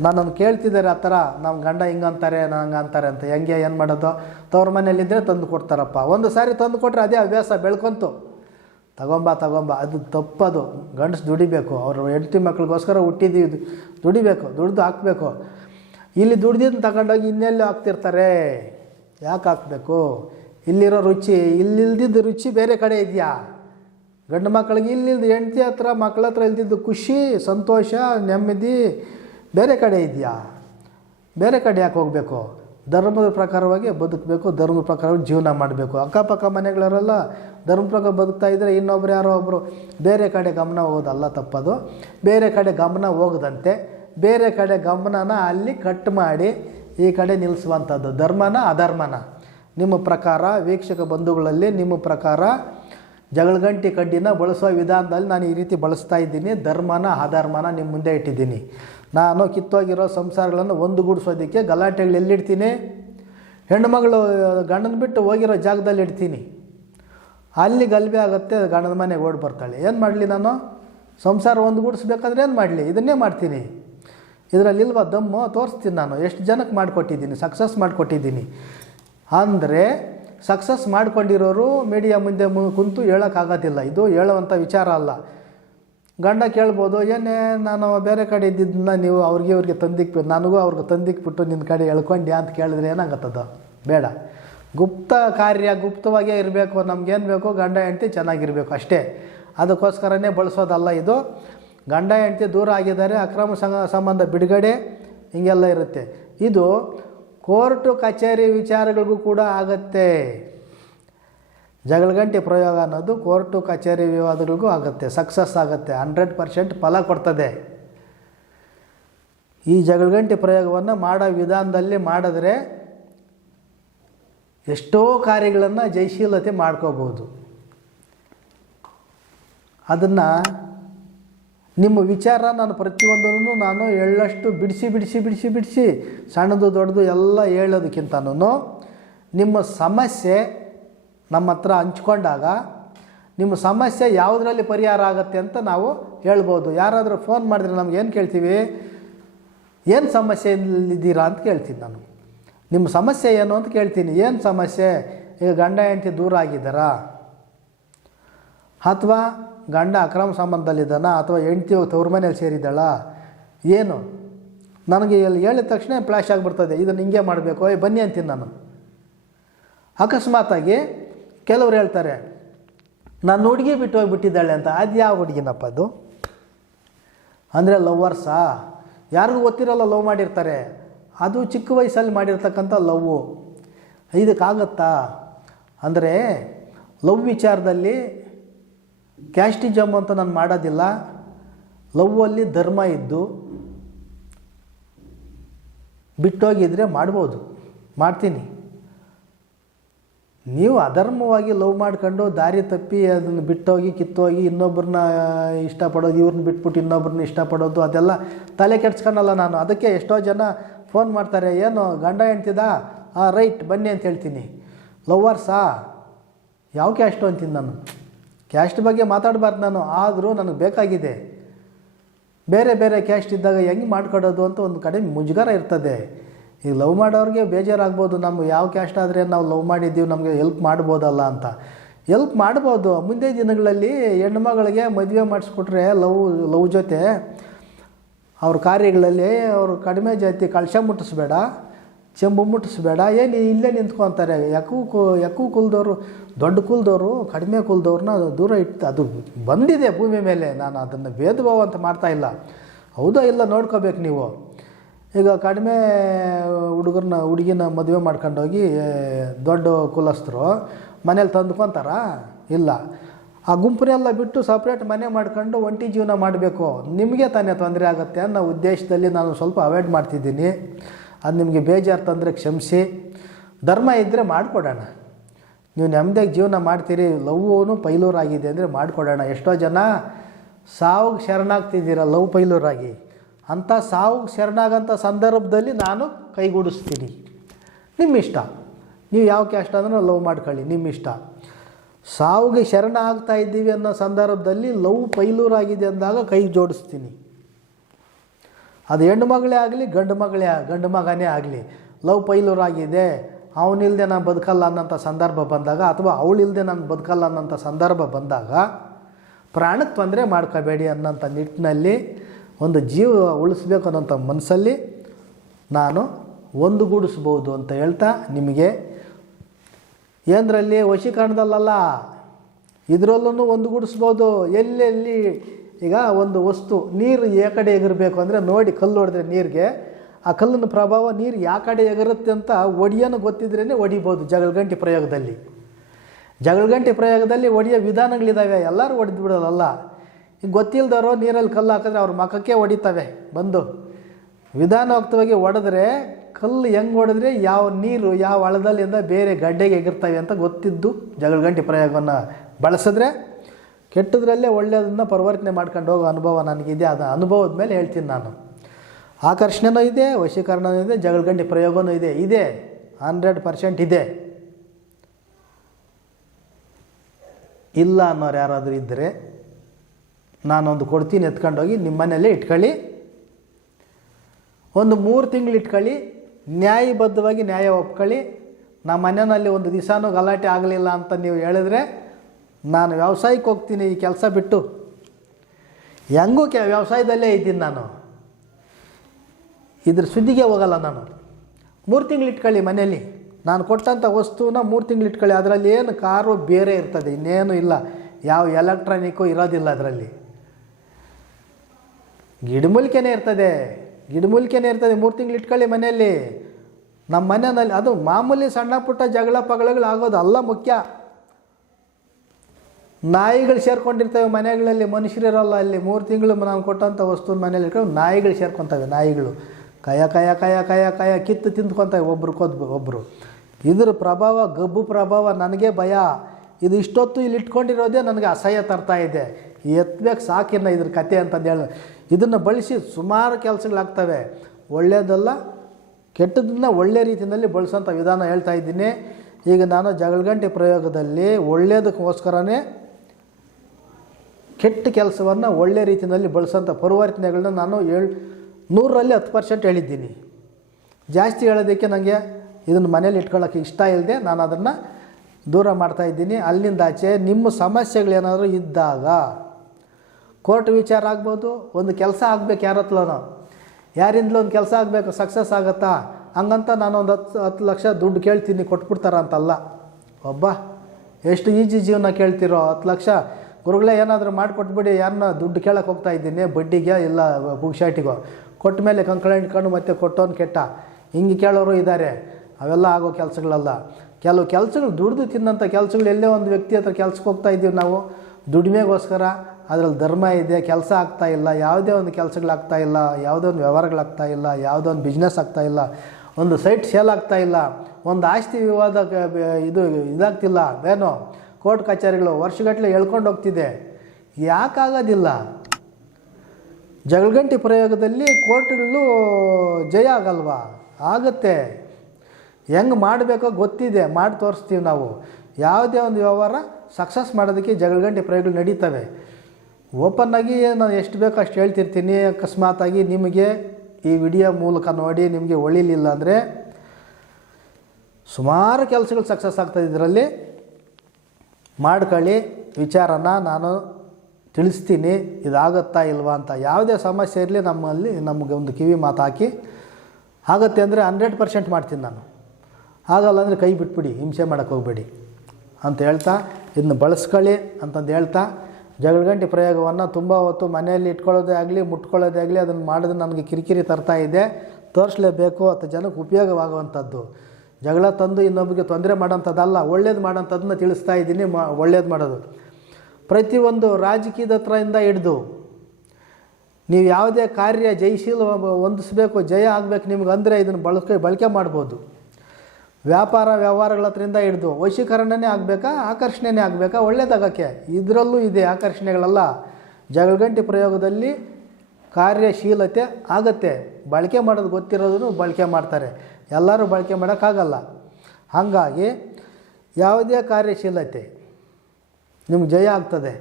ನನ್ನನ್ನು ಕೇಳ್ತಿದ್ದಾರೆ, ಆ ಥರ ನಮ್ಮ ಗಂಡ ಹಿಂಗಂತಾರೆ ನಂಗೆ ಅಂತಾರೆ ಅಂತ. ಹೆಂಗೆ, ಏನು ಮಾಡೋದು? ತವ್ರ ಮನೇಲಿದ್ದರೆ ತಂದು ಕೊಡ್ತಾರಪ್ಪ. ಒಂದು ಸಾರಿ ತಂದು ಕೊಟ್ಟರೆ ಅದೇ ಅಭ್ಯಾಸ ಬೆಳ್ಕೊಂತು. ತಗೊಂಬ ತಗೊಂಬ. ಅದು ತಪ್ಪದು. ಗಂಡಸು ದುಡಿಬೇಕು. ಅವರು ಹೆಂಡತಿ ಮಕ್ಳಿಗೋಸ್ಕರ ಹುಟ್ಟಿದ್ದೀವಿ ದುಡಿಬೇಕು, ದುಡ್ದು ಹಾಕಬೇಕು. ಇಲ್ಲಿ ದುಡ್ದಿದ್ದು ತಗೊಂಡೋಗಿ ಇನ್ನೆಲ್ಲಿ ಹಾಕ್ತಿರ್ತಾರೆ? ಯಾಕೆ ಹಾಕಬೇಕು? ಇಲ್ಲಿರೋ ರುಚಿ, ಇಲ್ಲಿಲ್ದಿದ್ದು ರುಚಿ ಬೇರೆ ಕಡೆ ಇದೆಯಾ? ಗಂಡು ಮಕ್ಕಳಿಗೆ ಇಲ್ಲಿಲ್ದು ಹೆಂಡತಿ ಹತ್ರ ಮಕ್ಕಳ ಹತ್ರ ಇಲ್ದಿದ್ದು ಖುಷಿ, ಸಂತೋಷ, ನೆಮ್ಮದಿ ಬೇರೆ ಕಡೆ ಇದೆಯಾ? ಬೇರೆ ಕಡೆ ಯಾಕೆ ಹೋಗಬೇಕು? ಧರ್ಮದ ಪ್ರಕಾರವಾಗಿ ಬದುಕಬೇಕು, ಧರ್ಮದ ಪ್ರಕಾರವಾಗಿ ಜೀವನ ಮಾಡಬೇಕು. ಅಕ್ಕಪಕ್ಕ ಮನೆಗಳವರೆಲ್ಲ ಧರ್ಮ ಪ್ರಕಾರ ಬದುಕ್ತಾ ಇದ್ದರೆ ಇನ್ನೊಬ್ರು ಯಾರೋ ಒಬ್ಬರು ಬೇರೆ ಕಡೆ ಗಮನ ಹೋಗೋದಲ್ಲ ತಪ್ಪದು. ಬೇರೆ ಕಡೆ ಗಮನ ಹೋಗದಂತೆ, ಬೇರೆ ಕಡೆ ಗಮನನ ಅಲ್ಲಿ ಕಟ್ ಮಾಡಿ ಈ ಕಡೆ ನಿಲ್ಲಿಸುವಂಥದ್ದು ಧರ್ಮನ, ಅಧರ್ಮನ. ನಿಮ್ಮ ಪ್ರಕಾರ, ವೀಕ್ಷಕ ಬಂಧುಗಳಲ್ಲಿ ನಿಮ್ಮ ಪ್ರಕಾರ ಜಗಳಗಂಟಿ ಕಡ್ಡಿನ ಬಳಸುವ ವಿಧಾನದಲ್ಲಿ ನಾನು ಈ ರೀತಿ ಬಳಸ್ತಾ ಇದ್ದೀನಿ. ಧರ್ಮನ, ಅಧರ್ಮನ ನಿಮ್ಮ ಮುಂದೆ ಇಟ್ಟಿದ್ದೀನಿ. ನಾನು ಕಿತ್ತೋಗಿರೋ ಸಂಸಾರಗಳನ್ನು ಒಂದುಗೂಡಿಸೋದಕ್ಕೆ ಗಲಾಟೆಗಳು ಎಲ್ಲಿಡ್ತೀನಿ? ಹೆಣ್ಣುಮಗಳು ಗಂಡನ ಬಿಟ್ಟು ಹೋಗಿರೋ ಜಾಗದಲ್ಲಿ ಇಡ್ತೀನಿ. ಅಲ್ಲಿ ಗಲ್ಬೆ ಆಗುತ್ತೆ ಗಂಡದ ಮನೆಗೆ ಓಡಿ ಬರ್ತಾಳೆ. ಏನು ಮಾಡಲಿ ನಾನು? ಸಂಸಾರ ಒಂದುಗೂಡಿಸ್ಬೇಕಾದ್ರೆ ಏನು ಮಾಡಲಿ? ಇದನ್ನೇ ಮಾಡ್ತೀನಿ. ಇದರಲ್ಲಿ ಇಲ್ವಾ ದಮ್ಮು? ತೋರಿಸ್ತೀನಿ ನಾನು. ಎಷ್ಟು ಜನಕ್ಕೆ ಮಾಡಿಕೊಟ್ಟಿದ್ದೀನಿ? ಸಕ್ಸಸ್ ಮಾಡಿಕೊಟ್ಟಿದ್ದೀನಿ. ಅಂದರೆ, ಸಕ್ಸಸ್ ಮಾಡಿಕೊಂಡಿರೋರು ಮೀಡಿಯಾ ಮುಂದೆ ಮು, ಕುಂತು ಹೇಳೋಕ್ಕಾಗೋದಿಲ್ಲ. ಇದು ಹೇಳುವಂಥ ವಿಚಾರ ಅಲ್ಲ. ಗಂಡ ಕೇಳ್ಬೋದು, ಏನೇ, ನಾನು ಬೇರೆ ಕಡೆ ಇದ್ದಿದ್ದನ್ನ ನೀವು ಅವ್ರಿಗೆ ಇವ್ರಿಗೆ ತಂದಿಕ್ಬಿಟ್ಟು ನನಗೂ ಅವ್ರಿಗೆ ತಂದಿಕ್ಬಿಟ್ಟು ನಿನ್ನ ಕಡೆ ಎಳ್ಕೊಂಡ್ಯಾ? ಅಂತ ಕೇಳಿದ್ರೆ ಏನಾಗತ್ತದ? ಬೇಡ. ಗುಪ್ತ ಕಾರ್ಯ ಗುಪ್ತವಾಗೇ ಇರಬೇಕು, ನಮಗೇನು ಬೇಕು ಗಂಡ ಹೆಂಡತಿ ಚೆನ್ನಾಗಿರಬೇಕು ಅಷ್ಟೇ. ಅದಕ್ಕೋಸ್ಕರನೇ ಬಳಸೋದಲ್ಲ ಇದು. ಗಂಡ ಹೆಂಡತಿ ದೂರ ಆಗಿದ್ದಾರೆ, ಅಕ್ರಮ ಸಂಬಂಧ ಬಿಡುಗಡೆ ಹಿಂಗೆಲ್ಲ ಇರುತ್ತೆ. ಇದು ಕೋರ್ಟು ಕಚೇರಿ ವಿಚಾರಗಳಿಗೂ ಕೂಡ ಆಗತ್ತೆ. ಜಗಳಗಂಟಿ ಪ್ರಯೋಗ ಅನ್ನೋದು ಕೋರ್ಟು ಕಚೇರಿ ವಿವಾದಗಳಿಗೂ ಆಗುತ್ತೆ, ಸಕ್ಸಸ್ ಆಗುತ್ತೆ, ಹಂಡ್ರೆಡ್ ಪರ್ಸೆಂಟ್ ಫಲ ಕೊಡ್ತದೆ. ಈ ಜಗಳಗಂಟಿ ಪ್ರಯೋಗವನ್ನು ಮಾಡೋ ವಿಧಾನದಲ್ಲಿ ಮಾಡಿದ್ರೆ ಎಷ್ಟೋ ಕಾರ್ಯಗಳನ್ನು ಜಯಶೀಲತೆ ಮಾಡ್ಕೋಬೋದು ಅದನ್ನು ನಿಮ್ಮ ವಿಚಾರ ನಾನು ಪ್ರತಿಯೊಂದನ್ನು ನಾನು ಎಳ್ಳಷ್ಟು ಬಿಡಿಸಿ ಬಿಡಿಸಿ ಬಿಡಿಸಿ ಬಿಡಿಸಿ ಸಣ್ಣದು, ದೊಡ್ಡದು ಎಲ್ಲ ಹೇಳೋದಕ್ಕಿಂತನೂ ನಿಮ್ಮ ಸಮಸ್ಯೆ ನಮ್ಮ ಹತ್ರ ಹಂಚ್ಕೊಂಡಾಗ ನಿಮ್ಮ ಸಮಸ್ಯೆ ಯಾವುದರಲ್ಲಿ ಪರಿಹಾರ ಆಗುತ್ತೆ ಅಂತ ನಾವು ಹೇಳ್ಬೋದು. ಯಾರಾದರೂ ಫೋನ್ ಮಾಡಿದ್ರೆ ನಮ್ಗೆ ಏನು ಕೇಳ್ತೀವಿ? ಏನು ಸಮಸ್ಯೆಯಲ್ಲಿದ್ದೀರಾ ಅಂತ ಕೇಳ್ತೀನಿ ನಾನು. ನಿಮ್ಮ ಸಮಸ್ಯೆ ಏನು ಅಂತ ಕೇಳ್ತೀನಿ. ಏನು ಸಮಸ್ಯೆ? ಈಗ ಗಂಡ ಹೆಂಡತಿ ದೂರ ಆಗಿದ್ದಾರಾ? ಅಥವಾ ಗಂಡ ಅಕ್ರಮ ಸಂಬಂಧದಲ್ಲಿದ್ದಾನ? ಅಥವಾ ಹೆಂಡತಿ ತವ್ರ ಮನೇಲಿ ಸೇರಿದ್ದಾಳ? ಏನು? ನನಗೆ ಇಲ್ಲಿ ಹೇಳಿದ ತಕ್ಷಣ ಫ್ಲ್ಯಾಶ್ ಆಗಿಬಿಡ್ತದೆ. ಇದನ್ನು ಹಿಂಗೆ ಮಾಡಬೇಕು. ಏ ಬನ್ನಿ ಅಂತೀನಿ ನಾನು. ಅಕಸ್ಮಾತಾಗಿ ಕೆಲವ್ರು ಹೇಳ್ತಾರೆ ನಾನು ಹುಡುಗಿ ಬಿಟ್ಟು ಹೋಗಿಬಿಟ್ಟಿದ್ದಾಳೆ ಅಂತ. ಅದು ಯಾವ ಹುಡುಗಿನಪ್ಪ ಅದು? ಅಂದರೆ ಲವ್ವರ್ಸಾ? ಯಾರಿಗೂ ಗೊತ್ತಿರಲ್ಲ ಲವ್ ಮಾಡಿರ್ತಾರೆ. ಅದು ಚಿಕ್ಕ ವಯಸ್ಸಲ್ಲಿ ಮಾಡಿರ್ತಕ್ಕಂಥ ಲವ್ವು. ಇದಕ್ಕಾಗತ್ತಾ ಅಂದರೆ ಲವ್ ವಿಚಾರದಲ್ಲಿ ಕ್ಯಾಸ್ಟಿಜಮ್ ಅಂತ ನಾನು ಮಾಡೋದಿಲ್ಲ. ಲವ್ವಲ್ಲಿ ಧರ್ಮ ಇದ್ದು ಬಿಟ್ಟೋಗಿದ್ರೆ ಮಾಡ್ಬೋದು. ಮಾಡ್ತೀನಿ. ನೀವು ಅಧರ್ಮವಾಗಿ ಲವ್ ಮಾಡ್ಕೊಂಡು ದಾರಿ ತಪ್ಪಿ ಅದನ್ನು ಬಿಟ್ಟೋಗಿ, ಕಿತ್ತೋಗಿ ಇನ್ನೊಬ್ಬರನ್ನ ಇಷ್ಟಪಡೋದು, ಇವ್ರನ್ನ ಬಿಟ್ಬಿಟ್ಟು ಇನ್ನೊಬ್ಬರನ್ನ ಇಷ್ಟಪಡೋದು ಅದೆಲ್ಲ ತಲೆ ಕೆಡ್ಸ್ಕೊಳಲ್ಲ ನಾನು. ಅದಕ್ಕೆ ಎಷ್ಟೋ ಜನ ಫೋನ್ ಮಾಡ್ತಾರೆ, ಏನು ಗಂಡ ಹೆಂಡ್ತಿದ? ಹಾಂ ರೈಟ್, ಬನ್ನಿ ಅಂತ ಹೇಳ್ತೀನಿ. ಲವ್ವರ್ಸಾ ಯಾವ ಕ್ಯಾಸ್ಟು ಅಂತೀನಿ ನಾನು? ಕ್ಯಾಸ್ಟ್ ಬಗ್ಗೆ ಮಾತಾಡಬಾರ್ದು ನಾನು, ಆದರೂ ನನಗೆ ಬೇಕಾಗಿದೆ. ಬೇರೆ ಬೇರೆ ಕ್ಯಾಸ್ಟ್ ಇದ್ದಾಗ ಹೆಂಗೆ ಮಾಡ್ಕೊಡೋದು? ಅಂತ ಒಂದು ಕಡೆ ಮುಜುಗರ ಇರ್ತದೆ. ಈಗ ಲವ್ ಮಾಡೋರಿಗೆ ಬೇಜಾರಾಗ್ಬೋದು, ನಮ್ಗೆ ಯಾವ ಕ್ಯಾಸ್ಟ್ ಆದರೆ ನಾವು ಲವ್ ಮಾಡಿದ್ದೀವಿ, ನಮಗೆ ಹೆಲ್ಪ್ ಮಾಡ್ಬೋದಲ್ಲ ಅಂತ. ಹೆಲ್ಪ್ ಮಾಡ್ಬೋದು, ಮುಂದೆ ದಿನಗಳಲ್ಲಿ ಹೆಣ್ಣು ಮಗಳಿಗೆ ಮದುವೆ ಮಾಡಿಸ್ಕೊಟ್ರೆ ಲವ್ ಲವ್ ಜೊತೆ ಅವ್ರ ಕಾರ್ಯಗಳಲ್ಲಿ ಅವರು ಕಡಿಮೆ ಜಾತಿ ಕಳಶ ಮುಟ್ಟಿಸ್ಬೇಡ, ಚೆಂಬು ಮುಟ್ಟಿಸ್ಬೇಡ, ಏನು ಇಲ್ಲೇ ನಿಂತ್ಕೊತಾರೆ. ಯಾಕೂ ಕು, ಯಾಕೂ ಕುಲ್ದವರು ದೊಡ್ಡ ಕುಲ್ದವರು ಕಡಿಮೆ ಕುಲ್ದವ್ರನ್ನ ದೂರ ಇಟ್ಟು, ಅದು ಬಂದಿದೆ ಭೂಮಿ ಮೇಲೆ. ನಾನು ಅದನ್ನು ಭೇದ ಭಾವ ಅಂತ ಮಾಡ್ತಾ ಇಲ್ಲ. ಹೌದಾ ಇಲ್ಲ ನೋಡ್ಕೋಬೇಕು ನೀವು. ಈಗ ಕಡಿಮೆ ಹುಡುಗರನ್ನ ಹುಡುಗಿನ ಮದುವೆ ಮಾಡ್ಕೊಂಡೋಗಿ ದೊಡ್ಡ ಕುಲಸ್ಥರು ಮನೇಲಿ ತಂದ್ಕೊತಾರ? ಇಲ್ಲ. ಆ ಗುಂಪನ್ನೆಲ್ಲ ಬಿಟ್ಟು ಸಪ್ರೇಟ್ ಮನೆ ಮಾಡ್ಕೊಂಡು ಒಂಟಿ ಜೀವನ ಮಾಡಬೇಕು. ನಿಮಗೆ ತಾನೇ ತೊಂದರೆ ಆಗುತ್ತೆ ಅನ್ನೋ ಉದ್ದೇಶದಲ್ಲಿ ನಾನು ಸ್ವಲ್ಪ ಅವಾಯ್ಡ್ ಮಾಡ್ತಿದ್ದೀನಿ. ಅದು ನಿಮಗೆ ಬೇಜಾರು ತಂದರೆ ಕ್ಷಮಿಸಿ. ಧರ್ಮ ಇದ್ದರೆ ಮಾಡಿಕೊಡೋಣ. ನೀವು ನೆಮ್ಮದಿಯಾಗಿ ಜೀವನ ಮಾಡ್ತೀರಿ ಲವ್ವೂ ಪೈಲೂರಾಗಿದೆ ಅಂದರೆ ಮಾಡಿಕೊಡೋಣ. ಎಷ್ಟೋ ಜನ ಸಾವಿಗೆ ಶರಣಾಗ್ತಿದ್ದೀರ ಲವ್ ಪೈಲೂರಾಗಿ. ಅಂಥ ಸಾವಿಗೆ ಶರಣಾಗಂಥ ಸಂದರ್ಭದಲ್ಲಿ ನಾನು ಕೈಗೂಡಿಸ್ತೀನಿ. ನಿಮ್ಮ ಇಷ್ಟ ನೀವು ಯಾವ ಕ್ಯಾಸ್ಟ್ ಅಂದ್ರೆ ಲವ್ ಮಾಡ್ಕೊಳ್ಳಿ ನಿಮ್ಮ ಇಷ್ಟ ಸಾವಿಗೆ ಶರಣ ಆಗ್ತಾ ಇದ್ದೀವಿ ಅನ್ನೋ ಸಂದರ್ಭದಲ್ಲಿ ಲವ್ ಪೈಲೂರಾಗಿದೆ ಅಂದಾಗ ಕೈ ಜೋಡಿಸ್ತೀನಿ. ಅದು ಹೆಣ್ಣು ಮಗಳೇ ಆಗಲಿ, ಗಂಡು ಮಗಳೇ ಗಂಡು ಮಗನೇ ಆಗಲಿ, ಲವ್ ಪೈಲೂರಾಗಿದೆ ಅವನಿಲ್ಲದೆ ನಾನು ಬದುಕಲ್ಲ ಅನ್ನೋಂಥ ಸಂದರ್ಭ ಬಂದಾಗ ಅಥವಾ ಅವಳಿಲ್ಲದೆ ನಾನು ಬದುಕಲ್ಲ ಅನ್ನೋಂಥ ಸಂದರ್ಭ ಬಂದಾಗ ಪ್ರಾಣಕ್ಕೆ ತೊಂದರೆ ಮಾಡ್ಕೋಬೇಡಿ ಅನ್ನೋಂಥ ನಿಟ್ಟಿನಲ್ಲಿ ಒಂದು ಜೀವ ಉಳಿಸ್ಬೇಕು ಅನ್ನೋಂಥ ಮನಸ್ಸಲ್ಲಿ ನಾನು ಒಂದುಗೂಡಿಸ್ಬೋದು ಅಂತ ಹೇಳ್ತಾ ನಿಮಗೆ ಏನರಲ್ಲಿ ವಶೀಕರಣದಲ್ಲಲ್ಲ ಇದರಲ್ಲೂ ಒಂದುಗೂಡಿಸ್ಬೋದು ಎಲ್ಲೆಲ್ಲಿ? ಈಗ ಒಂದು ವಸ್ತು, ನೀರು ಯಾವ ಕಡೆ ಎಗರಬೇಕು ಅಂದರೆ ನೋಡಿ ಕಲ್ಲು ಹೊಡೆದ್ರೆ ನೀರಿಗೆ. ಆ ಕಲ್ಲಿನ ಪ್ರಭಾವ ನೀರು ಯಾವ ಕಡೆ ಎಗರುತ್ತೆ ಅಂತ ಒಡಿಯೋನು ಗೊತ್ತಿದ್ರೇ ಹೊಡಿಬೋದು ಜಗಳಗಂಟಿ ಪ್ರಯೋಗದಲ್ಲಿ. ಜಗಳಗಂಟಿ ಪ್ರಯೋಗದಲ್ಲಿ ಒಡೆಯೋ ವಿಧಾನಗಳಿದ್ದಾವೆ ಎಲ್ಲರೂ ಒಡೆದು ಬಿಡೋದಲ್ಲ. ಈಗ ಗೊತ್ತಿಲ್ಲದವರು ನೀರಲ್ಲಿ ಕಲ್ಲು ಹಾಕಿದ್ರೆ ಅವ್ರ ಮಖಕ್ಕೆ ಹೊಡಿತವೆ ಬಂದು ವಿಧಾನೋಕ್ತವಾಗಿ ಹೊಡೆದ್ರೆ ಕಲ್ಲು ಹೆಂಗೆ ಹೊಡೆದ್ರೆ ಯಾವ ನೀರು ಯಾವ ಹಳದಲ್ಲಿಂದ ಬೇರೆ ಗಡ್ಡೆಗೆ ಎಗಿರ್ತವೆ ಅಂತ ಗೊತ್ತಿದ್ದು ಜಗಳಗಂಟಿ ಪ್ರಯೋಗವನ್ನು ಬಳಸಿದ್ರೆ ಕೆಟ್ಟದ್ರಲ್ಲೇ ಒಳ್ಳೆಯದನ್ನು ಪರಿವರ್ತನೆ ಮಾಡ್ಕೊಂಡು ಹೋಗೋ ಅನುಭವ ನನಗಿದೆ ಅದು ಅನುಭವದ ಮೇಲೆ ಹೇಳ್ತೀನಿ ನಾನು. ಆಕರ್ಷಣೆನೂ ಇದೆ, ವಶೀಕರಣನೂ ಇದೆ ಜಗಳಗಂಟಿ ಪ್ರಯೋಗವೂ ಇದೆ. ಇದೆ, ಹಂಡ್ರೆಡ್ ಪರ್ಸೆಂಟ್ ಇದೆ. ಇಲ್ಲ ಅನ್ನೋರು ಯಾರಾದರೂ ಇದ್ದರೆ ನಾನೊಂದು ಕೊಡ್ತೀನಿ ಎತ್ಕೊಂಡೋಗಿ ನಿಮ್ಮ ಮನೇಲೇ ಇಟ್ಕೊಳ್ಳಿ. ಒಂದು ಮೂರು ತಿಂಗಳು ಇಟ್ಕೊಳ್ಳಿ. ನ್ಯಾಯಬದ್ಧವಾಗಿ ನ್ಯಾಯ ಒಪ್ಕೊಳ್ಳಿ. ನಮ್ಮ ಮನೆಯಲ್ಲಿ ಒಂದು ದಿವಸನೂ ಗಲಾಟೆ ಆಗಲಿಲ್ಲ ಅಂತ ನೀವು ಹೇಳಿದ್ರೆ ನಾನು ವ್ಯವಸಾಯಕ್ಕೆ ಹೋಗ್ತೀನಿ ಈ ಕೆಲಸ ಬಿಟ್ಟು. ಹೆಂಗೂ ಕೆ ವ್ಯವಸಾಯದಲ್ಲೇ ಇದ್ದೀನಿ ನಾನು. ಇದ್ರ ಸುದ್ದಿಗೆ ಹೋಗಲ್ಲ ನಾನು. ಮೂರು ತಿಂಗಳು ಇಟ್ಕೊಳ್ಳಿ ಮನೆಯಲ್ಲಿ. ನಾನು ಕೊಟ್ಟಂಥ ವಸ್ತುವನ್ನ ಮೂರು ತಿಂಗಳು ಇಟ್ಕೊಳ್ಳಿ. ಅದರಲ್ಲಿ ಏನು ಕಾರು ಬೇರೆ ಇರ್ತದೆ, ಇನ್ನೇನು ಇಲ್ಲ. ಯಾವ ಎಲೆಕ್ಟ್ರಾನಿಕ್ಕು ಇರೋದಿಲ್ಲ ಅದರಲ್ಲಿ. ಗಿಡಮೂಲಿಕೆನೇ ಇರ್ತದೆ. ಗಿಡಮೂಲಿಕೆನೇ ಇರ್ತದೆ, ಮೂರು ತಿಂಗಳು ಇಟ್ಕೊಳ್ಳಿ ಮನೆಯಲ್ಲಿ. ನಮ್ಮ ಮನೆಯಲ್ಲಿ, ಅದು ಮಾಮೂಲಿ ಸಣ್ಣ ಪುಟ್ಟ ಜಗಳ ಪಗಳಗಳು ಆಗೋದು ಅಲ್ಲ ಮುಖ್ಯ. ನಾಯಿಗಳು ಸೇರ್ಕೊಂಡಿರ್ತವೆ ಮನೆಗಳಲ್ಲಿ, ಮನುಷ್ಯರಿರಲ್ಲ ಅಲ್ಲಿ. ಮೂರು ತಿಂಗಳು ನಾನು ಕೊಟ್ಟಂಥ ವಸ್ತು ಮನೇಲಿ ಇಟ್ಕೊಂಡು ನಾಯಿಗಳು ಸೇರ್ಕೊತವೆ, ನಾಯಿಗಳು. ಕಯ ಕಯ ಕಯ ಕಯ ಕಯ, ಕಿತ್ತು ತಿಂದ್ಕೊತವೆ ಒಬ್ಬರು ಕೊದ್ ಒಬ್ಬರು ಇದ್ರ ಪ್ರಭಾವ, ಗಬ್ಬು ಪ್ರಭಾವ, ನನಗೆ ಭಯ. ಇದು ಇಷ್ಟೊತ್ತು ಇಲ್ಲಿ ಇಟ್ಕೊಂಡಿರೋದೇ ನನಗೆ ಅಸಹ್ಯ ತರ್ತಾ ಇದೆ. ಎತ್ತಬೇಕು ಸಾಕಿನ್ನ ಇದ್ರ ಕತೆ ಅಂತಂದು ಹೇಳಿ. ಇದನ್ನು ಬಳಸಿ ಸುಮಾರು ಕೆಲಸಗಳಾಗ್ತವೆ. ಒಳ್ಳೆಯದಲ್ಲ ಕೆಟ್ಟದನ್ನ ಒಳ್ಳೆ ರೀತಿಯಲ್ಲಿ ಬಳಸೋಂಥ ವಿಧಾನ ಹೇಳ್ತಾ ಇದ್ದೀನಿ. ಈಗ ನಾನು ಜಗಳಗಂಟೆ ಪ್ರಯೋಗದಲ್ಲಿ ಒಳ್ಳೆಯದಕ್ಕೋಸ್ಕರನೇ ಕೆಟ್ಟ ಕೆಲಸವನ್ನು ಒಳ್ಳೆ ರೀತಿಯಲ್ಲಿ ಬಳಸೋಂಥ ಪರಿವರ್ತನೆಗಳನ್ನ ನಾನು ಏಳು, ನೂರರಲ್ಲಿ ಹತ್ತು ಪರ್ಸೆಂಟ್ ಹೇಳಿದ್ದೀನಿ. ಜಾಸ್ತಿ ಹೇಳೋದಕ್ಕೆ ನನಗೆ ಇದನ್ನು ಮನೇಲಿ ಇಟ್ಕೊಳ್ಳೋಕ್ಕೆ ಇಷ್ಟ ಇಲ್ಲದೆ ನಾನು ಅದನ್ನು ದೂರ ಮಾಡ್ತಾಯಿದ್ದೀನಿ ಅಲ್ಲಿಂದ ಆಚೆ ನಿಮ್ಮ ಸಮಸ್ಯೆಗಳೇನಾದರೂ ಇದ್ದಾಗ ಕೋರ್ಟ್ ವಿಚಾರ ಆಗ್ಬೋದು, ಒಂದು ಕೆಲಸ ಆಗ್ಬೇಕು ಯಾರ ಹತ್ರನೋ ಯಾರಿಂದಲೂ ಒಂದು ಕೆಲಸ ಆಗಬೇಕು ಸಕ್ಸಸ್ ಆಗುತ್ತಾ? ಹಂಗಂತ ನಾನು ಒಂದು ಹತ್ತು ಹತ್ತು ಲಕ್ಷ ದುಡ್ಡು ಕೇಳ್ತೀನಿ, ಕೊಟ್ಬಿಡ್ತಾರ ಅಂತಲ್ಲ. ಒಬ್ಬ, ಎಷ್ಟು ಈಜಿ ಜೀವನ ಕೇಳ್ತಿರೋ ಹತ್ತು ಲಕ್ಷ? ಗುರುಗಳೇ, ಏನಾದರೂ ಮಾಡಿಕೊಟ್ಬಿಡಿ ಯಾರನ್ನ ದುಡ್ಡು ಕೇಳಕ್ಕೆ ಹೋಗ್ತಾ ಇದ್ದೀನಿ, ಬಡ್ಡಿಗೆ ಇಲ್ಲ ಬುಗ್ಶಾಟಿಗೋ ಕೊಟ್ಟ ಮೇಲೆ ಕಂಕಳ ಇಟ್ಕೊಂಡು ಮತ್ತೆ ಕೊಟ್ಟೋನು ಕೆಟ್ಟ. ಹಿಂಗೆ ಕೇಳೋರು ಇದ್ದಾರೆ ಅವೆಲ್ಲ ಆಗೋ ಕೆಲಸಗಳಲ್ಲ. ಕೆಲವು ಕೆಲಸಗಳು ದುಡ್ದು ತಿನ್ನಂಥ ಕೆಲಸಗಳು ಎಲ್ಲೇ ಒಂದು ವ್ಯಕ್ತಿ ಹತ್ರ ಕೆಲಸಕ್ಕೆ ಹೋಗ್ತಾ ಇದ್ದೀವಿ ನಾವು. ದುಡಿಮೆಗೋಸ್ಕರ ಅದರಲ್ಲಿ ಧರ್ಮ ಇದೆ, ಕೆಲಸ ಆಗ್ತಾ ಇಲ್ಲ, ಯಾವುದೇ ಒಂದು ಕೆಲಸಗಳಾಗ್ತಾ ಇಲ್ಲ, ಯಾವುದೇ ಒಂದು ವ್ಯವಹಾರಗಳಾಗ್ತಾ ಇಲ್ಲ, ಯಾವುದೇ ಒಂದು ಬಿಸ್ನೆಸ್ ಆಗ್ತಾ ಇಲ್ಲ, ಒಂದು ಸೈಟ್ ಸೇಲ್ ಆಗ್ತಾ ಇಲ್ಲ, ಒಂದು ಆಸ್ತಿ ವಿವಾದ ಇದು ಇದಾಗ್ತಿಲ್ಲ, ಏನೋ ಕೋರ್ಟ್ ಕಚೇರಿಗಳು ವರ್ಷಗಟ್ಟಲೆ ಹೇಳ್ಕೊಂಡು ಹೋಗ್ತಿದೆ. ಯಾಕಾಗೋದಿಲ್ಲ? ಜಗಳಗಂಟಿ ಪ್ರಯೋಗದಲ್ಲಿ ಕೋರ್ಟ್ಗಳು ಜಯ ಆಗಲ್ವಾ? ಆಗುತ್ತೆ. ಹೆಂಗೆ ಮಾಡಬೇಕೋ ಗೊತ್ತಿದೆ ಮಾಡಿ ತೋರಿಸ್ತೀವಿ ನಾವು. ಯಾವುದೇ ಒಂದು ವ್ಯವಹಾರ ಸಕ್ಸಸ್ ಮಾಡೋದಕ್ಕೆ ಜಗಳಗಂಟಿ ಪ್ರಯೋಗಗಳು ನಡೀತವೆ. ಓಪನ್ನಾಗಿ ನಾನು ಎಷ್ಟು ಬೇಕೋ ಅಷ್ಟು ಹೇಳ್ತಿರ್ತೀನಿ. ಅಕಸ್ಮಾತಾಗಿ ನಿಮಗೆ ಈ ವಿಡಿಯೋ ಮೂಲಕ ನೋಡಿ ನಿಮಗೆ ಒಳಿಲಿಲ್ಲ ಅಂದರೆ ಸುಮಾರು ಕೆಲಸಗಳು ಸಕ್ಸಸ್ ಆಗ್ತದೆ ಇದರಲ್ಲಿ. ಮಾಡ್ಕೊಳ್ಳಿ. ವಿಚಾರನ ನಾನು ತಿಳಿಸ್ತೀನಿ. ಇದಾಗುತ್ತಾ ಇಲ್ವಾ ಅಂತ. ಯಾವುದೇ ಸಮಸ್ಯೆ ಇರಲಿ ನಮ್ಮಲ್ಲಿ ನಮಗೆ ಒಂದು ಕಿವಿ ಮಾತು ಹಾಕಿ. ಆಗತ್ತೆ ಅಂದರೆ ಹಂಡ್ರೆಡ್ ಪರ್ಸೆಂಟ್ ಮಾಡ್ತೀನಿ ನಾನು. ಆಗಲ್ಲ ಅಂದರೆ ಕೈ ಬಿಟ್ಬಿಡಿ. ಹಿಂಸೆ ಮಾಡೋಕ್ಕೆ ಹೋಗಬೇಡಿ. ಅಂತ ಹೇಳ್ತಾ ಇದನ್ನ ಬಳಸ್ಕೊಳ್ಳಿ ಅಂತಂದು ಹೇಳ್ತಾ ಜಗಳಗಂಟಿ ಪ್ರಯೋಗವನ್ನು ತುಂಬ ಹೊತ್ತು ಮನೆಯಲ್ಲಿ ಇಟ್ಕೊಳ್ಳೋದೇ ಆಗಲಿ, ಮುಟ್ಕೊಳ್ಳೋದೇ ಆಗಲಿ, ಅದನ್ನು ಮಾಡಿದ್ರೆ ನನಗೆ ಕಿರಿಕಿರಿ ತರ್ತಾ ಇದೆ. ತೋರಿಸಲೇಬೇಕು ಅಥವಾ ಜನಕ್ಕೆ ಉಪಯೋಗವಾಗುವಂಥದ್ದು. ಜಗಳ ತಂದು ಇನ್ನೊಬ್ಬರಿಗೆ ತೊಂದರೆ ಮಾಡೋಂಥದ್ದಲ್ಲ, ಒಳ್ಳೇದು ಮಾಡೋಂಥದ್ದನ್ನ ತಿಳಿಸ್ತಾ ಇದ್ದೀನಿ, ಮಾ, ಒಳ್ಳೇದು ಮಾಡೋದು. ಪ್ರತಿಯೊಂದು ರಾಜಕೀಯದ ಹತ್ರದಿಂದ ಹಿಡಿದು, ನೀವು ಯಾವುದೇ ಕಾರ್ಯ ಜಯಶೀಲ ಹೊಂದಿಸ್ಬೇಕು, ಜಯ ಆಗಬೇಕು ನಿಮ್ಗೆ ಅಂದರೆ ಇದನ್ನು ಬಳಕೆ ಬಳಕೆ ಮಾಡ್ಬೋದು. ವ್ಯಾಪಾರ ವ್ಯವಹಾರಗಳ ಹತ್ರದಿಂದ ಹಿಡಿದು ವಶೀಕರಣನೇ ಆಗಬೇಕಾ, ಆಕರ್ಷಣೆನೇ ಆಗಬೇಕಾ? ಒಳ್ಳೆಯದಾಗಕ್ಕೆ ಇದರಲ್ಲೂ ಇದೆ ಆಕರ್ಷಣೆಗಳೆಲ್ಲ. ಜಗಳಗಂಟಿ ಪ್ರಯೋಗದಲ್ಲಿ ಕಾರ್ಯಶೀಲತೆ ಆಗತ್ತೆ. ಬಳಕೆ ಮಾಡೋದು ಗೊತ್ತಿರೋದನ್ನು ಬಳಕೆ ಮಾಡ್ತಾರೆ. ಎಲ್ಲರೂ ಬಳಕೆ ಮಾಡೋಕ್ಕಾಗಲ್ಲ. ಹಾಗಾಗಿ ಯಾವುದೇ ಕಾರ್ಯಶೀಲತೆ ನಿಮ್ಗೆ ಜಯ ಆಗ್ತದೆ.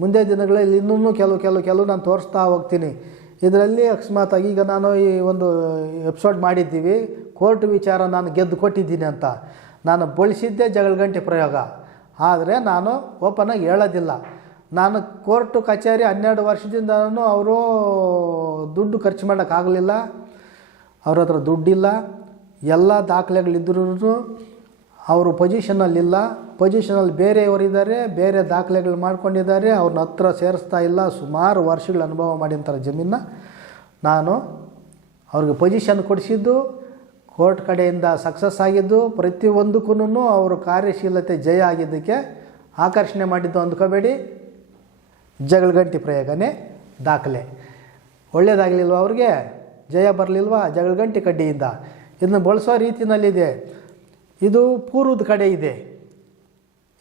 ಮುಂದೆ ದಿನಗಳಲ್ಲಿ ಇನ್ನೂ ಕೆಲವು ಕೆಲವು ಕೆಲವು ನಾನು ತೋರಿಸ್ತಾ ಹೋಗ್ತೀನಿ. ಇದರಲ್ಲಿ ಅಕಸ್ಮಾತ್ ಈಗ ನಾನು ಈ ಒಂದು ಎಪಿಸೋಡ್ ಮಾಡಿದ್ದೀವಿ. ಕೋರ್ಟ್ ವಿಚಾರ ನಾನು ಗೆದ್ದು ಕೊಟ್ಟಿದ್ದೀನಿ ಅಂತ ನಾನು ಬಳಸಿದ್ದೆ ಜಗಳಗಂಟೆ ಪ್ರಯೋಗ. ಆದರೆ ನಾನು ಓಪನಾಗಿ ಹೇಳೋದಿಲ್ಲ. ನಾನು ಕೋರ್ಟು ಕಚೇರಿ ಹನ್ನೆರಡು ವರ್ಷದಿಂದನೂ ಅವರು ದುಡ್ಡು ಖರ್ಚು ಮಾಡೋಕ್ಕಾಗಲಿಲ್ಲ ಅವ್ರ ಹತ್ರ ದುಡ್ಡಿಲ್ಲ. ಎಲ್ಲ ದಾಖಲೆಗಳಿದ್ರೂ ಅವರು ಪೊಸಿಷನಲ್ಲಿಲ್ಲ ಪೊಸಿಷನಲ್ಲಿ ಬೇರೆಯವರಿದ್ದಾರೆ ಬೇರೆ ದಾಖಲೆಗಳು ಮಾಡ್ಕೊಂಡಿದ್ದಾರೆ. ಅವ್ರನ್ನ ಹತ್ರ ಸೇರಿಸ್ತಾ ಇಲ್ಲ. ಸುಮಾರು ವರ್ಷಗಳ ಅನುಭವ ಮಾಡಿರ್ತಾರೆ ಜಮೀನ ನಾನು ಅವ್ರಿಗೆ ಪೊಸಿಷನ್ ಕೊಡಿಸಿದ್ದು. ಕೋರ್ಟ್ ಕಡೆಯಿಂದ ಸಕ್ಸಸ್ ಆಗಿದ್ದು ಪ್ರತಿಯೊಂದಕ್ಕೂ ಅವರು ಕಾರ್ಯಶೀಲತೆ ಜಯ ಆಗಿದ್ದಕ್ಕೆ ಆಕರ್ಷಣೆ ಮಾಡಿದ್ದು ಅಂದ್ಕೋಬೇಡಿ. ಜಗಳಗಂಟಿ ಪ್ರಯೋಗನೇ ದಾಖಲೆ. ಒಳ್ಳೆಯದಾಗಲಿಲ್ವ ಅವ್ರಿಗೆ? ಜಯ ಬರಲಿಲ್ವಾ? ಜಗಳಗಂಟಿ ಕಡ್ಡಿಯಿಂದ. ಇದನ್ನು ಬಳಸೋ ರೀತಿಯಲ್ಲಿದೆ ಇದು ಪೂರ್ವದ ಕಡೆ ಇದೆ.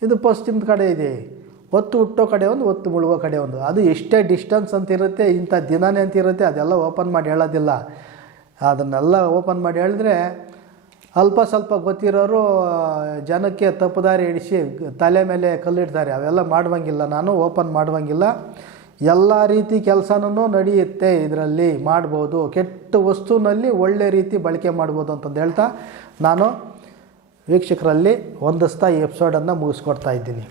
ಇದು ಪಶ್ಚಿಮದ ಕಡೆ ಇದೆ. ಒತ್ತು ಹುಟ್ಟೋ ಕಡೆ ಒಂದು, ಒತ್ತು ಮುಳುಗೋ ಕಡೆ ಒಂದು. ಅದು ಎಷ್ಟೇ ಡಿಸ್ಟೆನ್ಸ್ ಅಂತ ಇರುತ್ತೆ ಇಂಥ ದಿನನೇ ಅಂತ ಇರುತ್ತೆ ಅದೆಲ್ಲ ಓಪನ್ ಮಾಡಿ ಹೇಳೋದಿಲ್ಲ. ಅದನ್ನೆಲ್ಲ ಓಪನ್ ಮಾಡಿ ಹೇಳಿದ್ರೆ ಅಲ್ಪ ಸ್ವಲ್ಪ ಗೊತ್ತಿರೋರು ಜನಕ್ಕೆ ತಪ್ಪುದಾರಿ ಹಿಡಿಸಿ ತಲೆ ಮೇಲೆ ಕಲ್ಲಿಡ್ತಾರೆ. ಅವೆಲ್ಲ ಮಾಡುವಂಗಿಲ್ಲ. ನಾನು ಓಪನ್ ಮಾಡುವಂಗಿಲ್ಲ. ಎಲ್ಲ ರೀತಿ ಕೆಲಸನೂ ನಡೆಯುತ್ತೆ ಇದರಲ್ಲಿ. ಮಾಡ್ಬೋದು. ಕೆಟ್ಟ ವಸ್ತುವಿನಲ್ಲಿ ಒಳ್ಳೆ ರೀತಿ ಬಳಕೆ ಮಾಡ್ಬೋದು ಅಂತಂದು ಹೇಳ್ತಾ ನಾನು ವೀಕ್ಷಕರಲ್ಲಿ ಹೊಂದಿಸ್ತಾ ಈ ಎಪಿಸೋಡನ್ನು ಮುಗಿಸ್ಕೊಡ್ತಾ ಇದ್ದೀನಿ.